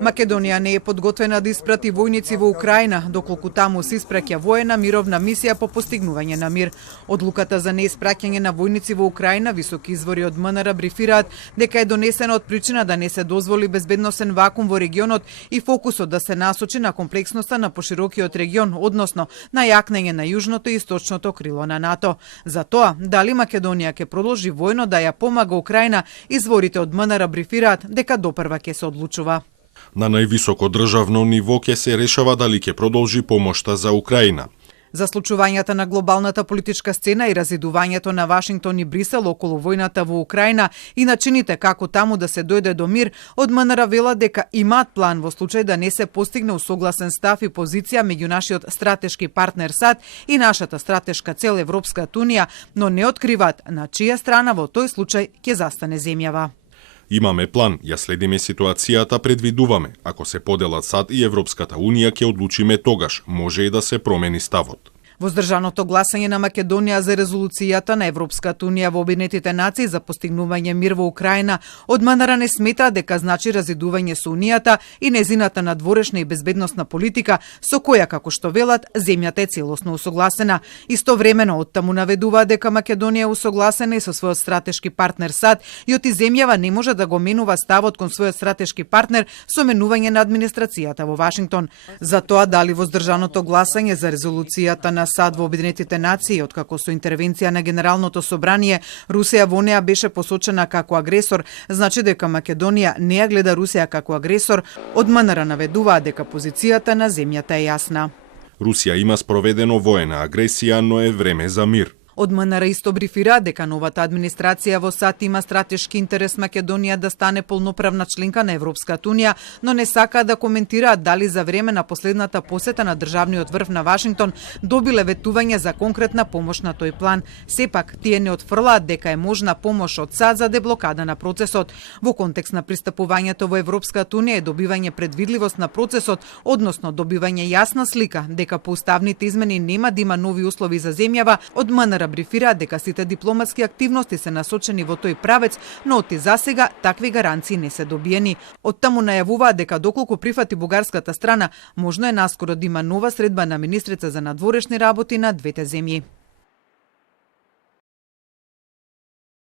Македонија не е подготвена да испрати војници во Украина, доколку таму се испраќа воена мировна мисија по постигнување на мир. Одлуката за неиспраќање на војници во Украина, високи извори од МНР брифираат дека е донесена од причина да не се дозволи безбедносен вакуум во регионот и фокусот да се насочи на комплексноста на поширокиот регион, односно на јакнење на јужното и источното крило на НАТО. За тоа, дали Македонија ќе продолжи војно да ја помага Украина, изворите од МНР брифираат дека допрва ќе се одлучува. На највисоко државно ниво ќе се решава дали ќе продолжи помошта за Украина. За случувањата на глобалната политичка сцена и разидувањето на Вашингтон и Брисел околу војната во Украина и начините како таму да се дојде до мир, од МНР велат дека имаат план во случај да не се постигне усогласен став и позиција меѓу нашиот стратешки партнер САД и нашата стратешка цел Европската унија, но не откриваат на чија страна во тој случај ќе застане земјава. Имаме план, ја следиме ситуацијата, предвидуваме. Ако се поделат САД и Европската унија, ќе одлучиме тогаш, може и да се промени ставот. Воздржаното гласање на Македонија за резолуцијата на Европската унија во Обединетите нации за постигнување мир во Украина од МНР не смета дека значи разидување со унијата и незината надворешна и безбедносна политика со која, како што велат, земјата е целосно усогласена. Истовремено оттаму наведуваат дека Македонија е усогласена и со својот стратешки партнер САД и оти земјава не може да го менува ставот кон својот стратешки партнер со менување на администрацијата во Вашингтон. За тоа дали воздржаното гласање за резолуцијата на САД во Обединетите нации, откако со интервенција на Генералното собрание Русија во неа беше посочена како агресор, значи дека Македонија не ја гледа Русија како агресор, од МНР наведуваат дека позицијата на земјата е јасна. Русија има спроведено воена агресија, но е време за мир. Од МНР исто брифира дека новата администрација во САД има стратешки интерес Македонија да стане полноправна членка на Европската унија, но не сакаат да коментираат дали за време на последната посета на државниот врв на Вашингтон добиле ветување за конкретна помош на тој план. Сепак, тие не отфрлаат дека е можна помош од САД за деблокада на процесот. Во контекст на пристапувањето во Европската унија е добивање предвидливост на процесот, односно добивање јасна слика дека по уставните измени нема да има нови услови за земјава, од МНР брифираат дека сите дипломатски активности се насочени во тој правец, но оти засега такви гаранции не се добиени. Оттаму најавуваат дека доколку прифати бугарската страна, можно е наскоро да има нова средба на министрица за надворешни работи на двете земји.